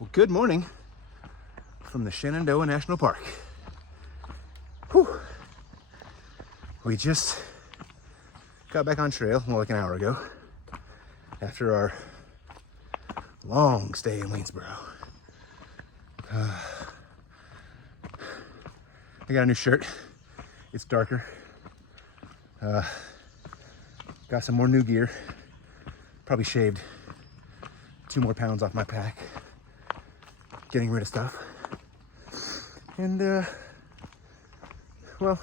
Well, good morning from the Shenandoah National Park. Whew. We just got back on trail more like an hour ago after our long stay in Waynesboro. I got a new shirt. It's darker. Got some more new gear. Probably shaved 2 more pounds off my pack. Getting rid of stuff. And, well,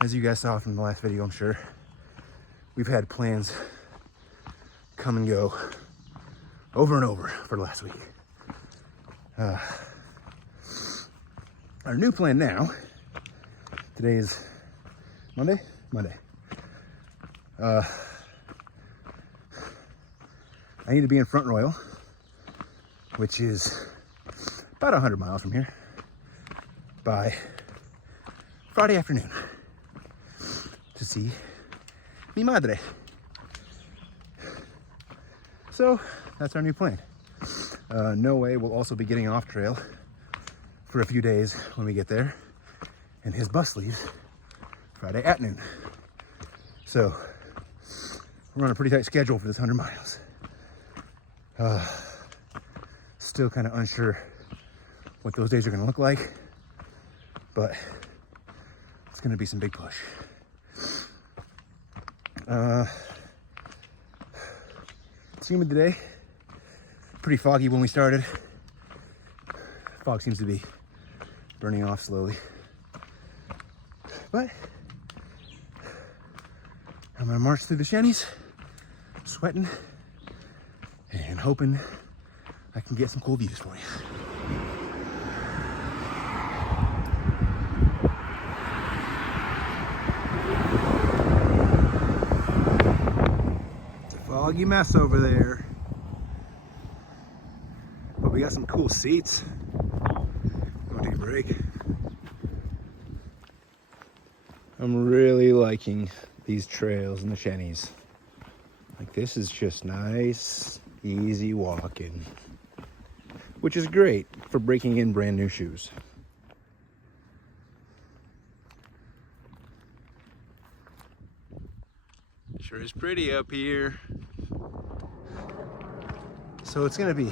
as you guys saw from the last video, I'm sure, we've had plans come and go over and over for the last week. Our new plan now, today is Monday? Monday. I need to be in Front Royal, which is about 100 miles from here, by Friday afternoon to see mi madre. So that's our new plan. No way we'll also be getting off trail for a few days when we get there, and his bus leaves Friday at noon. So we're on a pretty tight schedule for this 100 miles. Still kind of unsure what those days are going to look like, but it's going to be some big push. It's humid today. Pretty foggy when we started. Fog seems to be burning off slowly. But I'm going to march through the Shennies, sweating and hoping I can get some cool views for you. It's a foggy mess over there, but we got some cool seats. I'm gonna take a break. I'm really liking these trails in the Shennies. Like, this is just nice, easy walking, which is great for breaking in brand new shoes. Sure is pretty up here. So it's gonna be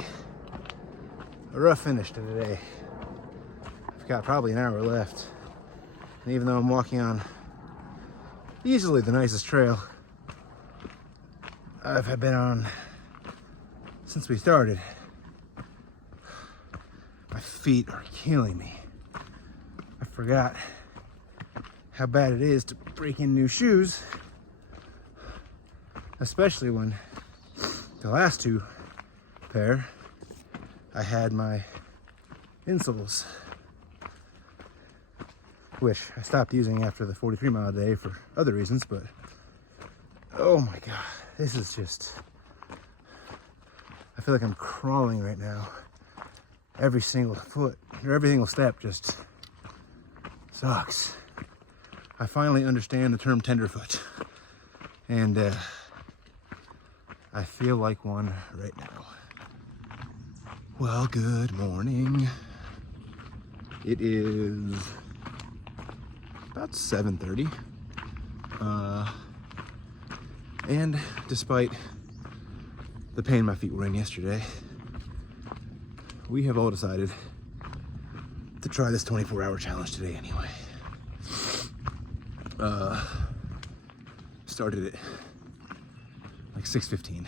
a rough finish to today. I've got probably an hour left. And even though I'm walking on easily the nicest trail I've been on since we started, my feet are killing me. I forgot how bad it is to break in new shoes, especially when the last 2 pair I had my insoles, which I stopped using after the 43 mile day for other reasons, but oh my god, this is just, I feel like I'm crawling right now. Every single foot, or every single step just sucks. I finally understand the term tenderfoot, and I feel like one right now. Well, good morning. It is about 7:30, and despite the pain my feet were in yesterday, we have all decided to try this 24-hour challenge today anyway. Started at like 6:15.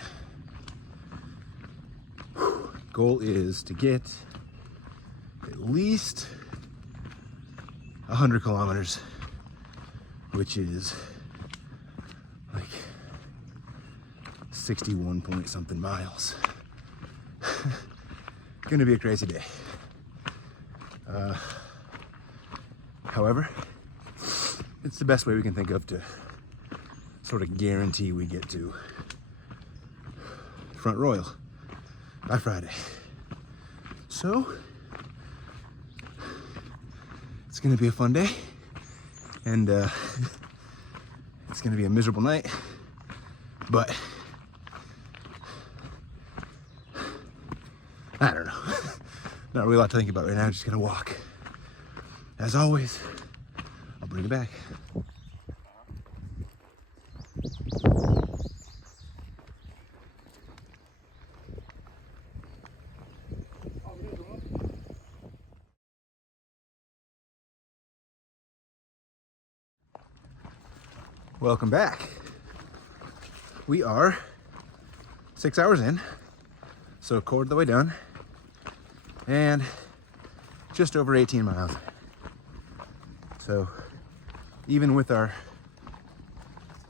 Goal is to get at least 100 kilometers, which is like 61 point something miles. Gonna be a crazy day. However, it's the best way we can think of to sort of guarantee we get to Front Royal by Friday. So it's gonna be a fun day, and it's gonna be a miserable night, but I don't know. Not really a lot to think about right now. I'm just gonna walk. As always, I'll bring you back. Welcome back. We are 6 hours in, so a quarter of the way done, and just over 18 miles. So even with our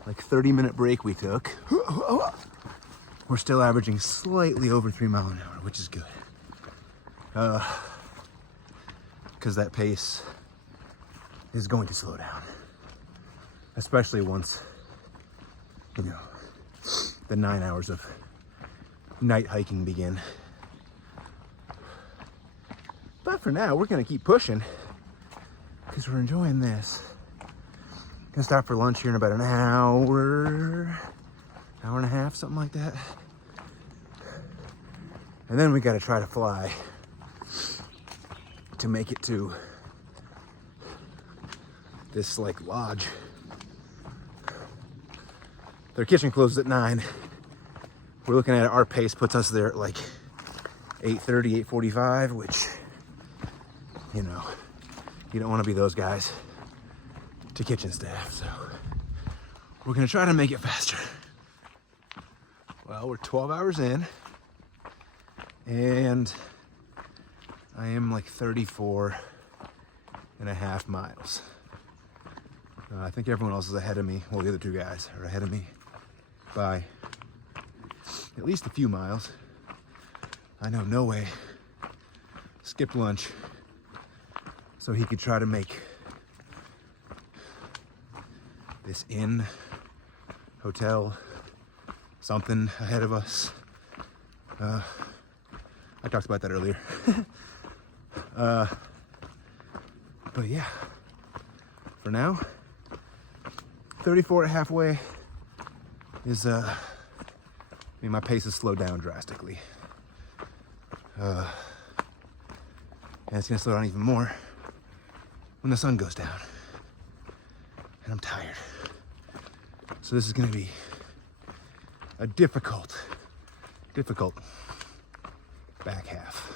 like 30-minute break we took, we're still averaging slightly over 3 miles an hour, which is good. Because that pace is going to slow down, especially once, you know, the 9 hours of night hiking begin. But for now, we're gonna keep pushing because we're enjoying this. Gonna stop for lunch here in about an hour and a half, something like that. And then we gotta try to fly to make it to this like lodge. Their kitchen closes at 9. We're looking at it, our pace puts us there at like 8:30, 8:45, which, you know, you don't want to be those guys to kitchen staff. So we're gonna try to make it faster. Well, we're 12 hours in and I am like 34 and a half miles. I think everyone else is ahead of me. Well, the other two guys are ahead of me by at least a few miles. I know No Way skipped lunch so he could try to make this inn, hotel, something ahead of us. I talked about that earlier. But yeah, for now, 34 at halfway is, I mean, my pace has slowed down drastically. And it's gonna slow down even more when the sun goes down. And I'm tired. So this is gonna be a difficult back half.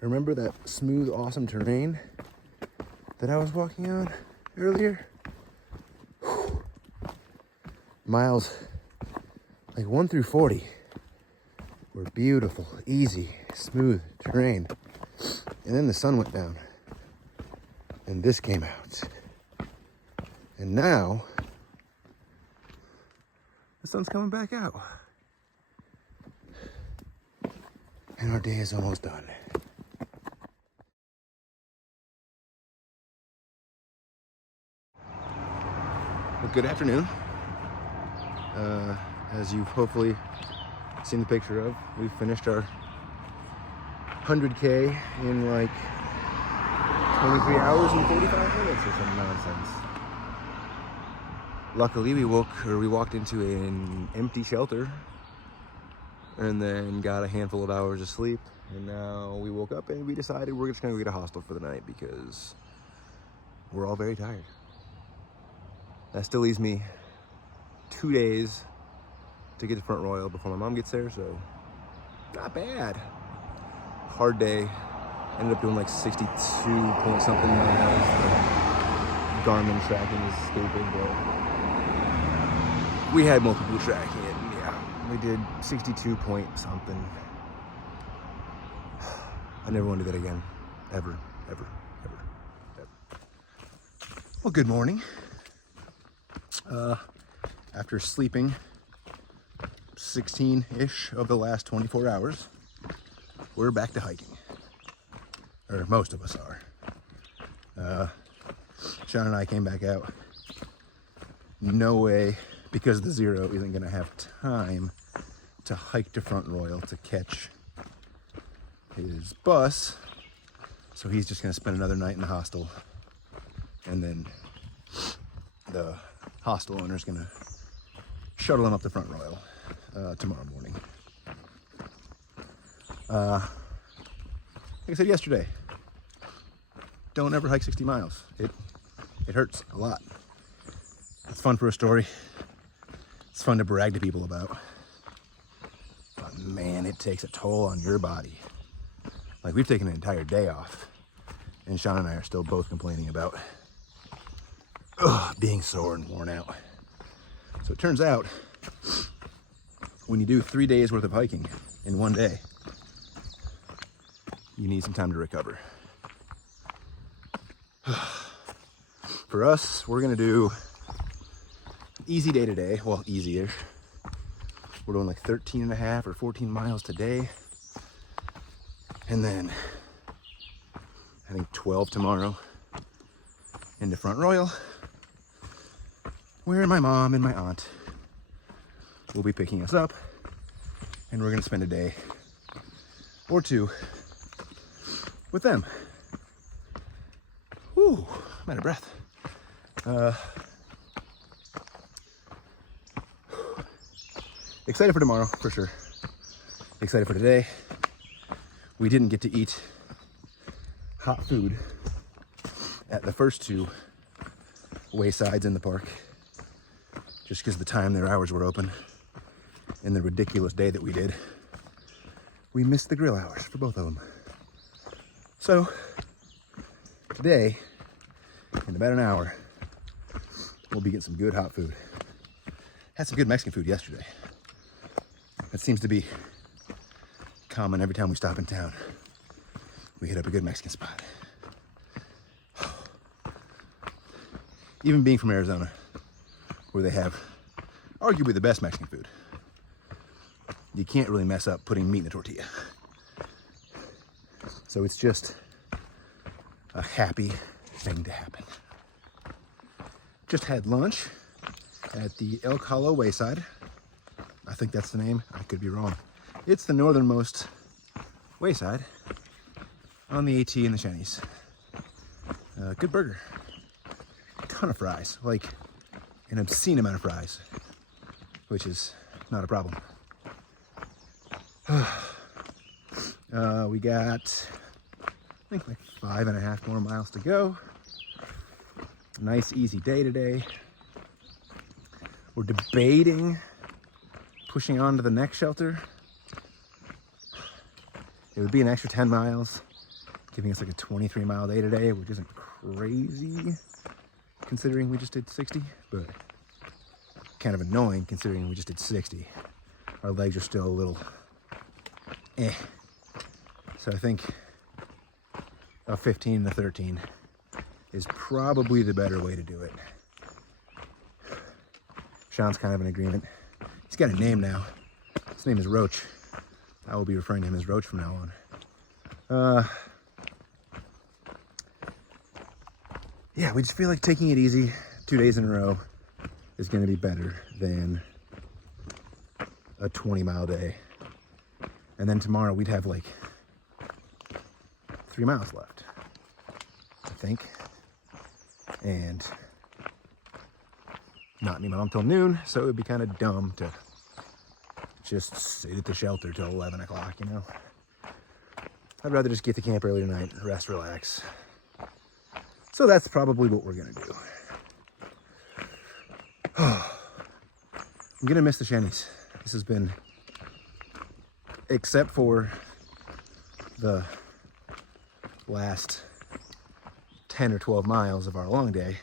Remember that smooth, awesome terrain that I was walking on earlier? Whew. Miles like 1 through 40 were beautiful, easy, smooth terrain. And then the sun went down and this came out. And now the sun's coming back out. And our day is almost done. Well, good afternoon. As you've hopefully seen the picture of, we finished our 100K in like 23 hours and 45 minutes or some nonsense. Luckily, we walked into an empty shelter and then got a handful of hours of sleep. And now we woke up and we decided we're just gonna go get a hostel for the night because we're all very tired. That still leaves me 2 days to get to Front Royal before my mom gets there, so not bad. Hard day. Ended up doing like 62 point something miles. Garmin tracking is stupid, but we had multiple tracking it. And yeah, we did 62 point something. I never want to do that again. Ever. Well, good morning. After sleeping 16-ish of the last 24 hours, we're back to hiking. Or most of us are. Sean and I came back out no way, because the Zero isn't gonna have time to hike to Front Royal to catch his bus. So he's just gonna spend another night in the hostel, and then the hostel owner's gonna shuttle him up to Front Royal tomorrow morning. Like I said yesterday, don't ever hike 60 miles. It hurts a lot. It's fun for a story. It's fun to brag to people about. But man, it takes a toll on your body. Like, we've taken an entire day off, and Sean and I are still both complaining about being sore and worn out. So it turns out, when you do 3 days worth of hiking in one day, you need some time to recover. For us, we're gonna do an easy day today. Well, easier. We're doing like 13 and a half or 14 miles today. And then I think 12 tomorrow into Front Royal, where my mom and my aunt will be picking us up, and we're gonna spend a day or two with them. Whew, I'm out of breath. Excited for tomorrow, for sure. Excited for today. We didn't get to eat hot food at the first two waysides in the park, just because the time their hours were open and the ridiculous day that we did. We missed the grill hours for both of them. So today, in about an hour, we'll be getting some good hot food. Had some good Mexican food yesterday. That seems to be common every time we stop in town. We hit up a good Mexican spot. Even being from Arizona, where they have arguably the best Mexican food, you can't really mess up putting meat in a tortilla. So it's just a happy thing to happen. Just had lunch at the Elk Hollow Wayside. I think that's the name. I could be wrong. It's the northernmost wayside on the AT and the Shennies. Good burger. Ton of fries, like an obscene amount of fries, which is not a problem. We got, I think, like 5.5 more miles to go. Nice easy day today. We're debating pushing on to the next shelter. It would be an extra 10 miles, giving us like a 23-mile day today, which isn't crazy considering we just did 60, but kind of annoying considering we just did 60. Our legs are still a little So I think a 15 to 13 is probably the better way to do it. Sean's kind of in agreement. He's got a name now. His name is Roach. I will be referring to him as Roach from now on. Yeah, we just feel like taking it easy 2 days in a row is going to be better than a 20-mile day. And then tomorrow we'd have like 3 miles left, I think. And not any mom till noon, so it would be kind of dumb to just sit at the shelter till 11 o'clock, you know? I'd rather just get to camp early tonight, rest, relax. So that's probably what we're gonna do. I'm gonna miss the Shennies. This has been, except for the last 10 or 12 miles of our long day,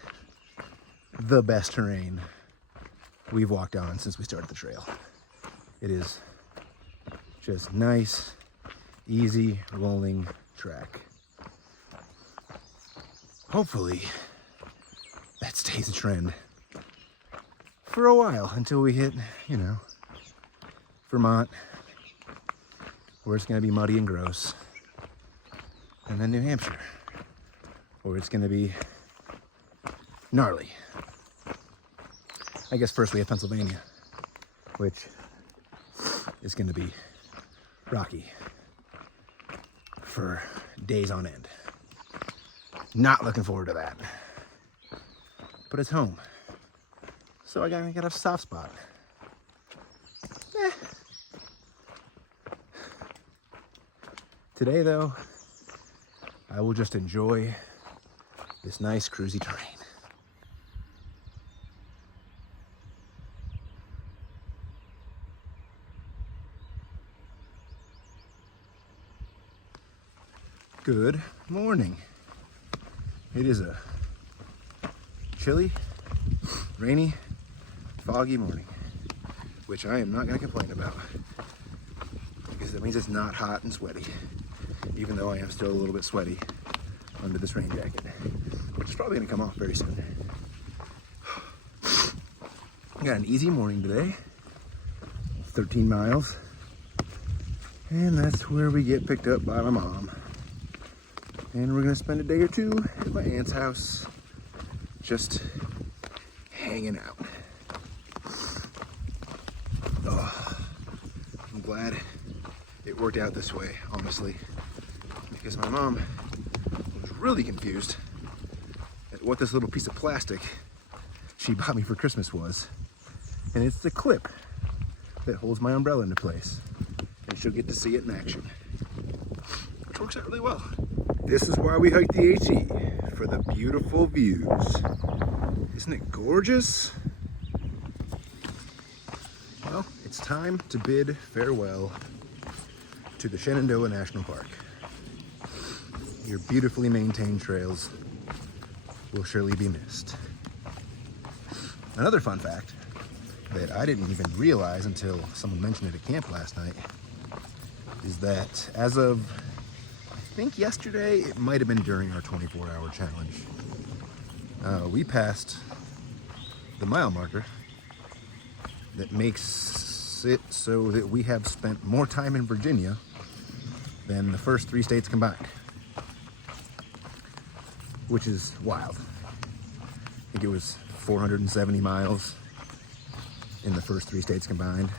the best terrain we've walked on since we started the trail. It is just nice, easy, rolling track. Hopefully, that stays a trend for a while until we hit, you know, Vermont, where it's going to be muddy and gross, and then New Hampshire, where it's going to be gnarly. I guess first we have Pennsylvania, which is going to be rocky for days on end. Not looking forward to that. But it's home. So I got a soft spot. Today though, I will just enjoy this nice cruisy terrain. Good morning. It is a chilly, rainy, foggy morning, which I am not going to complain about because that means it's not hot and sweaty, even though I am still a little bit sweaty under this rain jacket, which is probably going to come off very soon. I got an easy morning today, 13 miles, and that's where we get picked up by my mom. And we're gonna spend a day or two at my aunt's house, just hanging out. Oh, I'm glad it worked out this way, honestly, because my mom was really confused at what this little piece of plastic she bought me for Christmas was. And it's the clip that holds my umbrella into place. And she'll get to see it in action, which works out really well. This is why we hike the AT, for the beautiful views. Isn't it gorgeous? Well, it's time to bid farewell to the Shenandoah National Park. Your beautifully maintained trails will surely be missed. Another fun fact that I didn't even realize until someone mentioned it at camp last night is that as of, I think yesterday, it might have been during our 24-hour challenge, we passed the mile marker that makes it so that we have spent more time in Virginia than the first 3 states combined, which is wild. I think it was 470 miles in the first 3 states combined.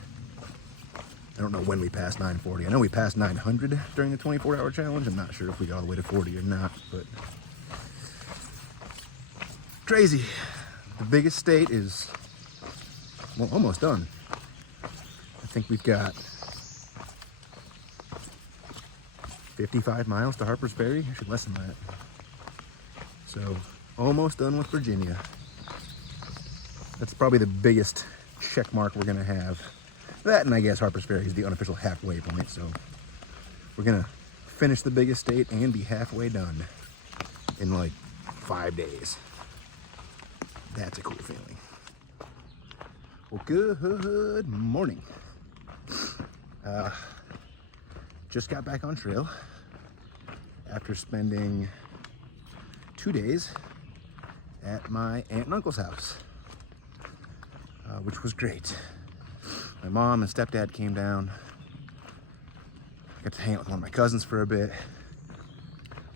I don't know when we passed 940. I know we passed 900 during the 24-hour challenge. I'm not sure if we got all the way to 40 or not, but crazy. The biggest state is, well, almost done. I think we've got 55 miles to Harper's Ferry. Actually, less than that. So, almost done with Virginia. That's probably the biggest check mark we're gonna have. That, and I guess Harper's Ferry is the unofficial halfway point, so we're gonna finish the biggest state and be halfway done in like 5 days. That's a cool feeling. Well, good morning. Just got back on trail after spending 2 days at my aunt and uncle's house, which was great. My mom and stepdad came down. I got to hang out with one of my cousins for a bit.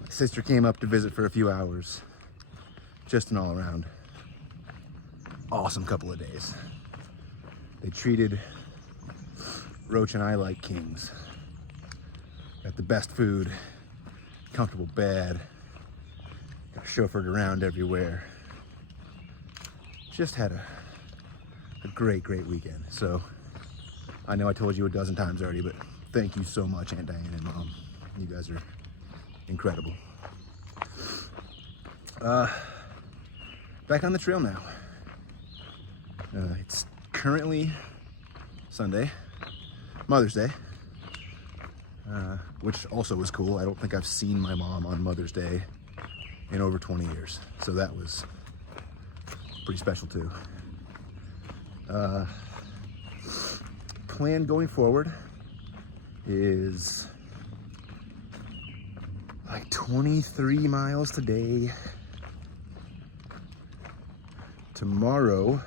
My sister came up to visit for a few hours. Just an all around awesome couple of days. They treated Roach and I like kings. Got the best food, comfortable bed, got chauffeured around everywhere. Just had a great weekend. So I know I told you a dozen times already, but thank you so much, Aunt Diane and Mom. You guys are incredible. Back on the trail now. It's currently Sunday, Mother's Day, which also was cool. I don't think I've seen my mom on Mother's Day in over 20 years. So that was pretty special too. Plan going forward is like 23 miles today. Tomorrow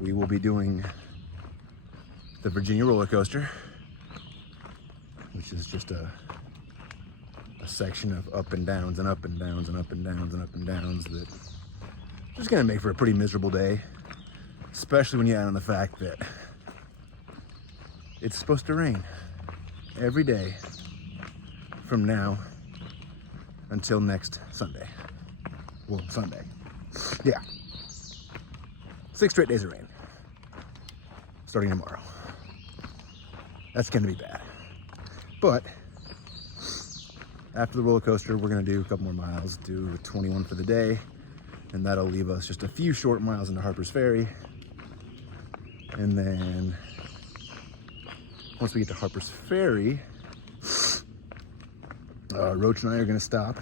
we will be doing the Virginia roller coaster, which is just a section of up and downs and up and downs and up and downs and up and downs that just gonna make for a pretty miserable day. Especially when you add on the fact that it's supposed to rain every day from now until next Sunday. Well, Sunday. Yeah. 6 straight days of rain. Starting tomorrow. That's gonna be bad. But after the roller coaster, we're gonna do a couple more miles, do 21 for the day, and that'll leave us just a few short miles into Harper's Ferry. And then once we get to Harper's Ferry, Roach and I are gonna stop,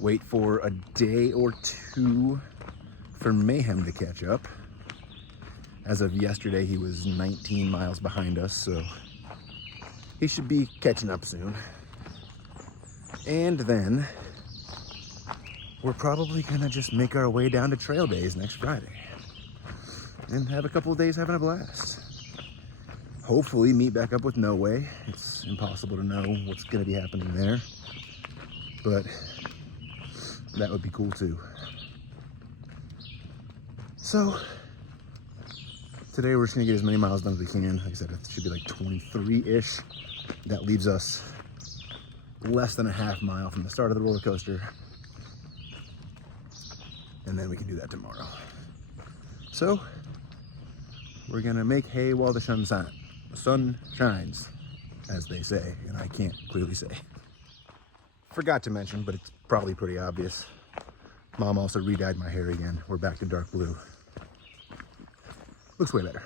wait for a day or two for Mayhem to catch up. As of yesterday, he was 19 miles behind us, so he should be catching up soon. And then we're probably gonna just make our way down to Trail Days next Friday and have a couple of days having a blast. Hopefully meet back up with No Way. It's impossible to know what's gonna be happening there, but that would be cool too. So today we're just gonna get as many miles done as we can. Like I said, it should be like 23-ish. That leaves us less than a half mile from the start of the roller coaster. And then we can do that tomorrow. So we're gonna make hay while the sun shines, as they say, and I can't clearly say. Forgot to mention, but it's probably pretty obvious. Mom also re-dyed my hair again. We're back to dark blue. Looks way better.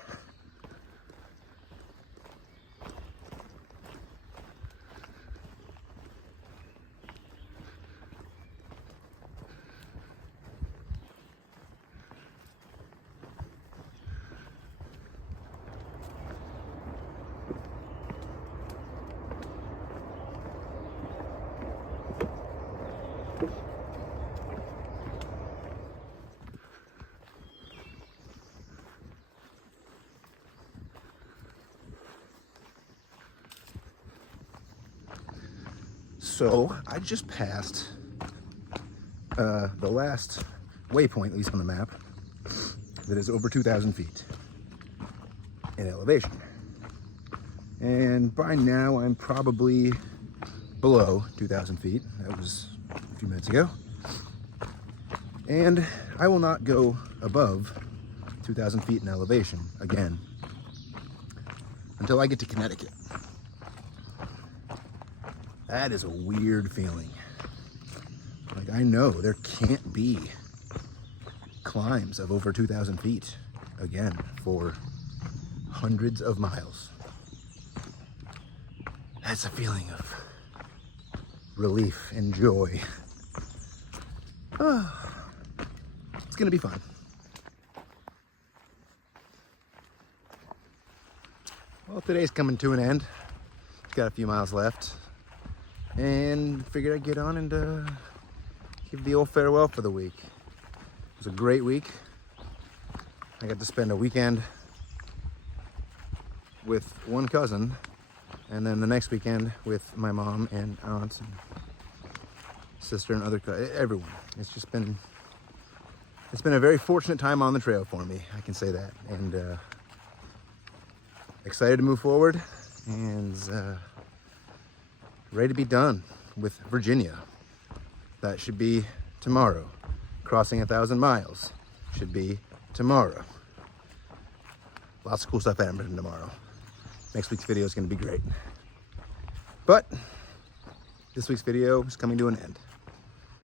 So I just passed the last waypoint, at least on the map, that is over 2,000 feet in elevation. And by now I'm probably below 2,000 feet. That was a few minutes ago. And I will not go above 2,000 feet in elevation again until I get to Connecticut. That is a weird feeling. Like, I know there can't be climbs of over 2,000 feet again for hundreds of miles. That's a feeling of relief and joy. It's gonna be fun. Well, today's coming to an end. Got a few miles left. And figured I'd get on and give the old farewell for the week. It was a great week. I got to spend a weekend with one cousin, and then the next weekend with my mom and aunts and sister and other everyone. It's been a very fortunate time on the trail for me, I can say that. And excited to move forward and ready to be done with Virginia. That should be tomorrow. Crossing 1,000 miles should be tomorrow. Lots of cool stuff happening tomorrow. Next week's video is going to be great. But this week's video is coming to an end.